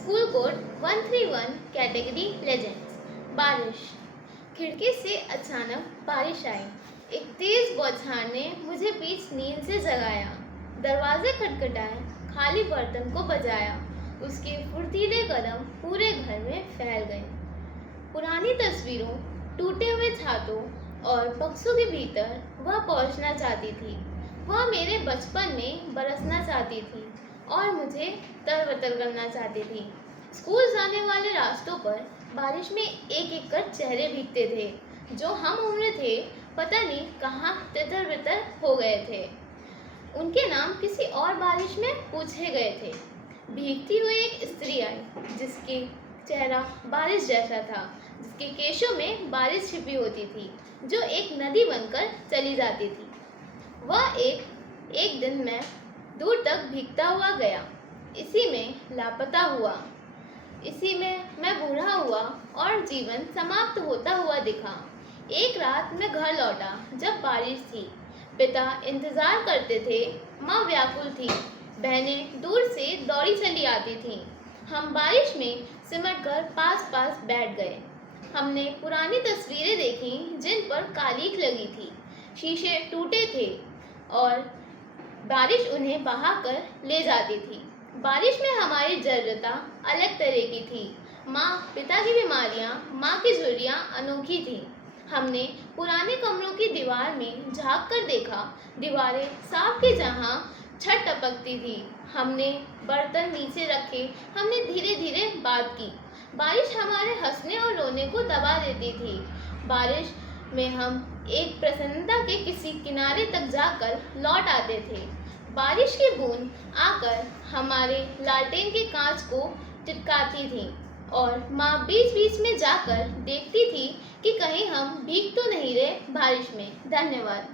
School code 131 category legends. बारिश। खिड़की से अचानक बारिश आई। एक तेज बौछार ने मुझे बीच नींद से जगाया। दरवाजे खटखटाए, खाली बर्तन को बजाया। उसके फुर्तीले कदम पूरे घर में फैल गए। पुरानी तस्वीरों, टूटे हुए छातों और बक्सों के भीतर वह पहुंचना चाहती थी। वह मेरे बचपन में बरसना चाहती थी और मुझे तरबतर करना चाहती थी। स्कूल जाने वाले रास्तों पर बारिश में एक एक कर चेहरे भीगते थे। जो हम उम्र थे, पता नहीं कहाँ तितर बितर हो गए थे। उनके नाम किसी और बारिश में पूछे गए थे। भीगती हुई एक स्त्री आई जिसके चेहरा बारिश जैसा था, जिसके केशों में बारिश छिपी होती थी, जो एक नदी बनकर चली जाती थी। वह एक दिन मैं दूर तक भीगता हुआ गया, इसी में लापता हुआ, इसी में मैं बूढ़ा हुआ और जीवन समाप्त होता हुआ दिखा। एक रात मैं घर लौटा जब बारिश थी। पिता इंतजार करते थे, माँ व्याकुल थी, बहनें दूर से दौड़ी चली आती थीं। हम बारिश में सिमट कर पास पास बैठ गए। हमने पुरानी तस्वीरें देखी जिन पर कालीख लगी थी। शीशे टूटे थे और बारिश उन्हें बहाकर ले जाती थी। बारिश में हमारी जरूरतें अलग तरह की थी। माँ पिता की बीमारियाँ, माँ की झुर्रियाँ अनोखी थी। हमने पुराने कमरों की दीवार में झांक कर देखा। दीवारें साफ की जहाँ छत टपकती थी। हमने बर्तन नीचे रखे, हमने धीरे धीरे बात की। बारिश हमारे हंसने और रोने को दबा देती थी। बारिश में हम एक प्रसन्नता के किसी किनारे तक जाकर लौट आते थे। बारिश की बूंद आकर हमारे लालटेन के कांच को चिपकाती थी और माँ बीच बीच में जाकर देखती थी कि कहीं हम भीग तो नहीं रहे बारिश में। धन्यवाद।